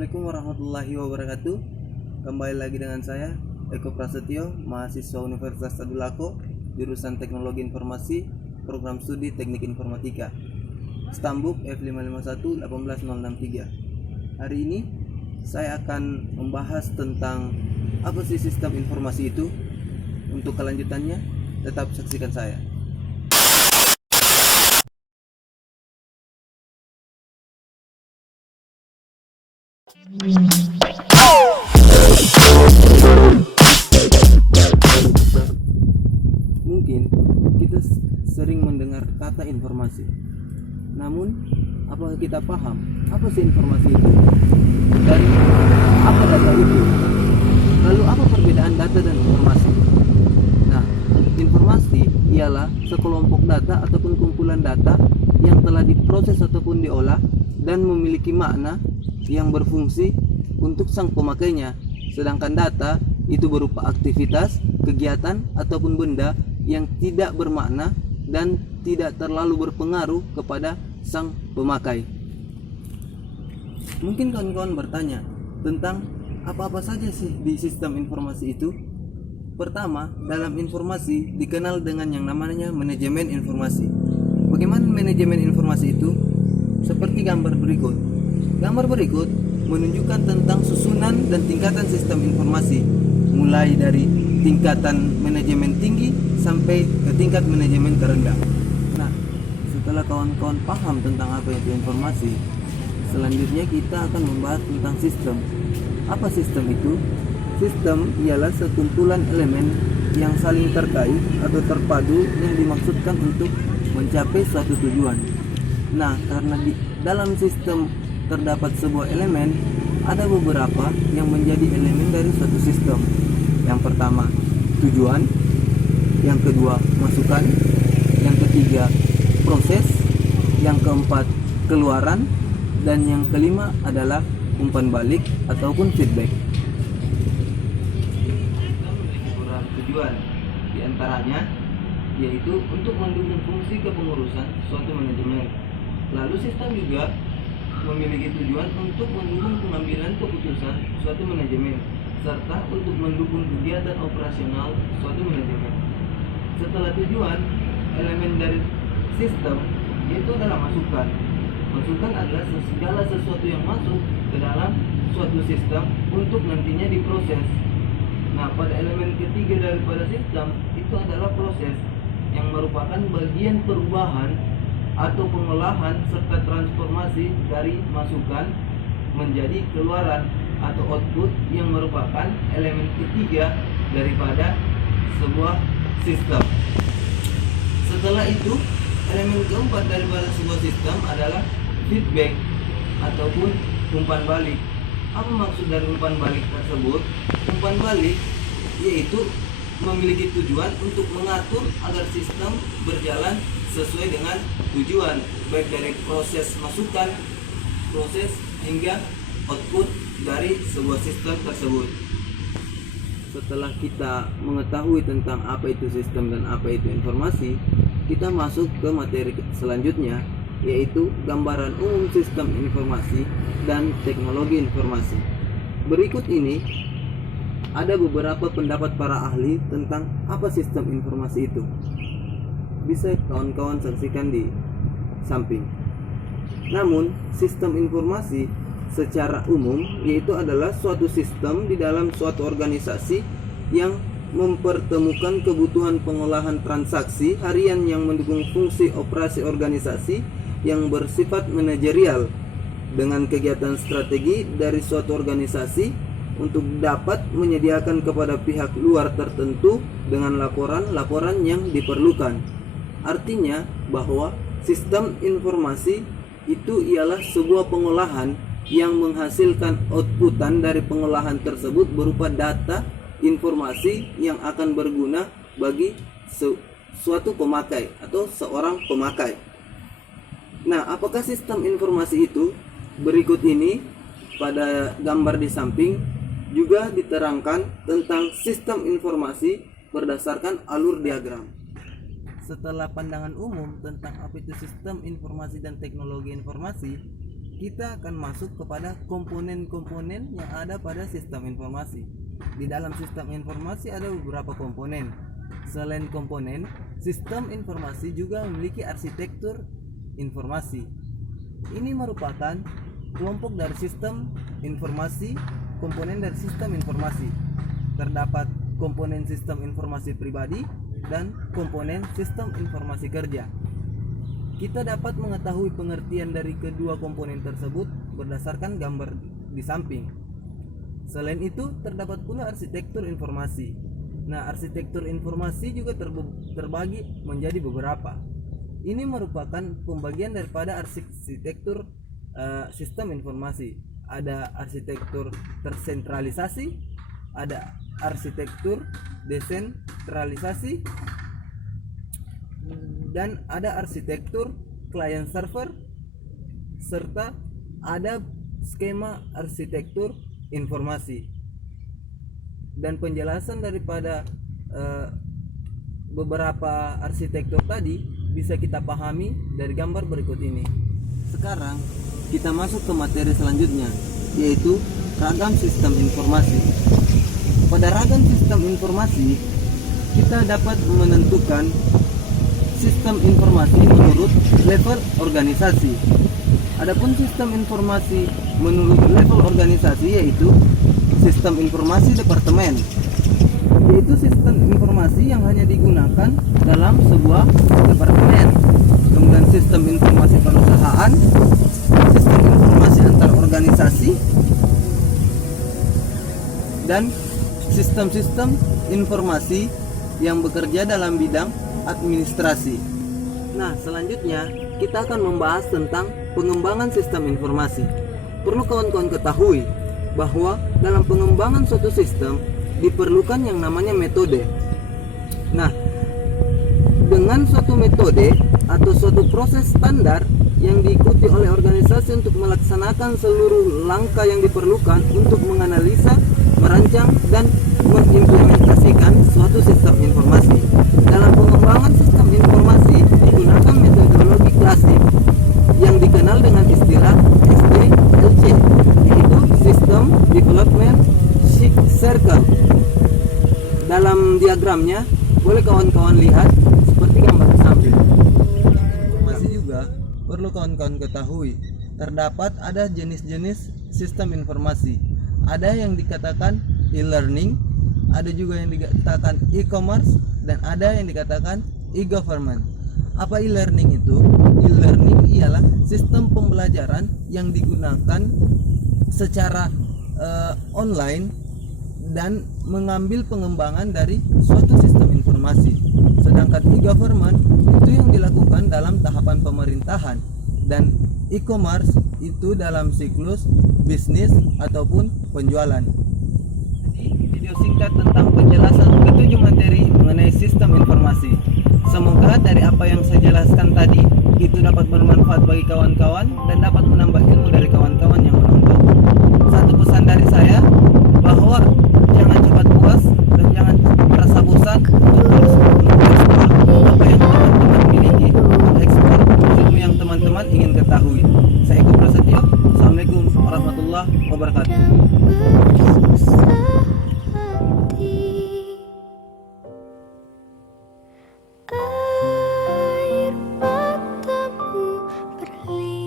Assalamualaikum warahmatullahi wabarakatuh. Kembali lagi dengan saya Eko Prasetyo, mahasiswa Universitas Tadulako, jurusan Teknologi Informasi, program studi Teknik Informatika, Stambuk F551 18063. Hari ini saya akan membahas tentang apa sih sistem informasi itu. Untuk kelanjutannya, tetap saksikan saya. Mungkin kita sering mendengar kata informasi. Namun, apakah kita paham apa sih informasi itu? Dan apa data itu? Lalu apa perbedaan data dan informasi? Nah, informasi ialah sekelompok data ataupun kumpulan data yang telah diproses ataupun diolah dan memiliki makna yang berfungsi untuk sang pemakainya. Sedangkan data itu berupa aktivitas, kegiatan, ataupun benda yang tidak bermakna dan tidak terlalu berpengaruh kepada sang pemakai. Mungkin kawan-kawan bertanya tentang apa-apa saja sih di sistem informasi itu. Pertama, dalam informasi dikenal dengan yang namanya manajemen informasi. Bagaimana manajemen informasi itu? Seperti gambar berikut. Gambar berikut menunjukkan tentang susunan dan tingkatan sistem informasi, mulai dari tingkatan manajemen tinggi sampai ke tingkat manajemen terendah. Nah, setelah kawan-kawan paham tentang apa itu informasi, selanjutnya kita akan membahas tentang sistem. Apa sistem itu? Sistem ialah sekumpulan elemen yang saling terkait atau terpadu yang dimaksudkan untuk mencapai suatu tujuan. Nah, karena di dalam sistem terdapat sebuah elemen, ada beberapa yang menjadi elemen dari suatu sistem. Yang pertama, tujuan. Yang kedua, masukan. Yang ketiga, proses. Yang keempat, keluaran. Dan yang kelima adalah umpan balik ataupun feedback. Beberapa tujuan diantaranya yaitu untuk mendukung fungsi kepengurusan suatu manajemen. Lalu sistem juga memiliki tujuan untuk mendukung pengambilan keputusan suatu manajemen serta untuk mendukung kegiatan operasional suatu manajemen. Setelah tujuan, elemen dari sistem itu adalah masukan. Masukan adalah segala sesuatu yang masuk ke dalam suatu sistem untuk nantinya diproses. Nah, pada elemen ketiga daripada sistem itu adalah proses, yang merupakan bagian perubahan atau pengolahan serta transformasi dari masukan menjadi keluaran atau output, yang merupakan elemen ketiga daripada sebuah sistem. Setelah itu, elemen keempat daripada sebuah sistem adalah feedback ataupun umpan balik. Apa maksud dari umpan balik tersebut? Umpan balik yaitu memiliki tujuan untuk mengatur agar sistem berjalan sesuai dengan tujuan, baik dari proses masukan, proses hingga output dari sebuah sistem tersebut. Setelah kita mengetahui tentang apa itu sistem dan apa itu informasi, kita masuk ke materi selanjutnya, yaitu gambaran umum sistem informasi dan teknologi informasi. Berikut ini ada beberapa pendapat para ahli tentang apa sistem informasi itu. Bisa kawan-kawan saksikan di samping. Namun, sistem informasi secara umum yaitu adalah suatu sistem di dalam suatu organisasi yang mempertemukan kebutuhan pengolahan transaksi harian yang mendukung fungsi operasi organisasi yang bersifat manajerial dengan kegiatan strategi dari suatu organisasi untuk dapat menyediakan kepada pihak luar tertentu dengan laporan-laporan yang diperlukan. Artinya bahwa sistem informasi itu ialah sebuah pengolahan yang menghasilkan outputan dari pengolahan tersebut berupa data informasi yang akan berguna bagi suatu pemakai atau seorang pemakai. Nah, apakah sistem informasi itu? Berikut ini pada gambar di samping juga diterangkan tentang sistem informasi berdasarkan alur diagram. Setelah pandangan umum tentang apa itu sistem informasi dan teknologi informasi, kita akan masuk kepada komponen-komponen yang ada pada sistem informasi. Di dalam sistem informasi ada beberapa komponen. Selain komponen, sistem informasi juga memiliki arsitektur informasi. Ini merupakan kelompok dari sistem informasi, komponen dari sistem informasi. Terdapat komponen sistem informasi pribadi dan komponen sistem informasi kerja. Kita dapat mengetahui pengertian dari kedua komponen tersebut berdasarkan gambar di samping. Selain itu, terdapat pula arsitektur informasi. Nah, arsitektur informasi juga terbagi menjadi beberapa. Ini merupakan pembagian daripada arsitektur sistem informasi. Ada arsitektur tersentralisasi, ada arsitektur desentralisasi, dan ada arsitektur client server, serta ada skema arsitektur informasi. Dan penjelasan daripada beberapa arsitektur tadi bisa kita pahami dari gambar berikut ini. Sekarang kita masuk ke materi selanjutnya, yaitu ragam sistem informasi. Pada ragam sistem informasi, kita dapat menentukan sistem informasi menurut level organisasi. Adapun sistem informasi menurut level organisasi yaitu sistem informasi departemen, yaitu sistem informasi yang hanya digunakan dalam sebuah departemen. Kemudian sistem informasi perusahaan, sistem informasi antar organisasi, dan sistem-sistem informasi yang bekerja dalam bidang administrasi. Nah, selanjutnya kita akan membahas tentang pengembangan sistem informasi. Perlu kawan-kawan ketahui bahwa dalam pengembangan suatu sistem diperlukan yang namanya metode. Nah, dengan suatu metode atau suatu proses standar yang diikuti oleh organisasi untuk melaksanakan seluruh langkah yang diperlukan untuk menganalisa, merancang, dan mengimplementasikan suatu sistem informasi. Dalam pengembangan sistem informasi digunakan metodologi klasik yang dikenal dengan istilah SDLC, yaitu System Development Circle. Dalam diagramnya boleh kawan-kawan lihat seperti gambar di samping. Informasi juga perlu kawan-kawan ketahui, terdapat ada jenis-jenis sistem informasi. Ada yang dikatakan e-learning, ada juga yang dikatakan e-commerce, dan ada yang dikatakan e-government. Apa e-learning itu? E-learning ialah sistem pembelajaran yang digunakan secara online dan mengambil pengembangan dari suatu sistem informasi. Sedangkan e-government itu yang dilakukan dalam tahapan pemerintahan, dan e-commerce itu dalam siklus bisnis ataupun penjualan. Video singkat tentang penjelasan ketujuh materi mengenai sistem informasi. Semoga dari apa yang saya jelaskan tadi itu dapat bermanfaat bagi kawan-kawan dan dapat menambah ilmu dari kawan-kawan yang menonton. Satu pesan dari saya, bahwa jangan cepat puas dan jangan merasa bosan untuk terus mengeksplor apa yang teman-teman miliki, mengeksplor ilmu yang teman-teman ingin ketahui. Saya Eko Prasetyo. Assalamualaikum warahmatullahi wabarakatuh. Air matamu berlinang.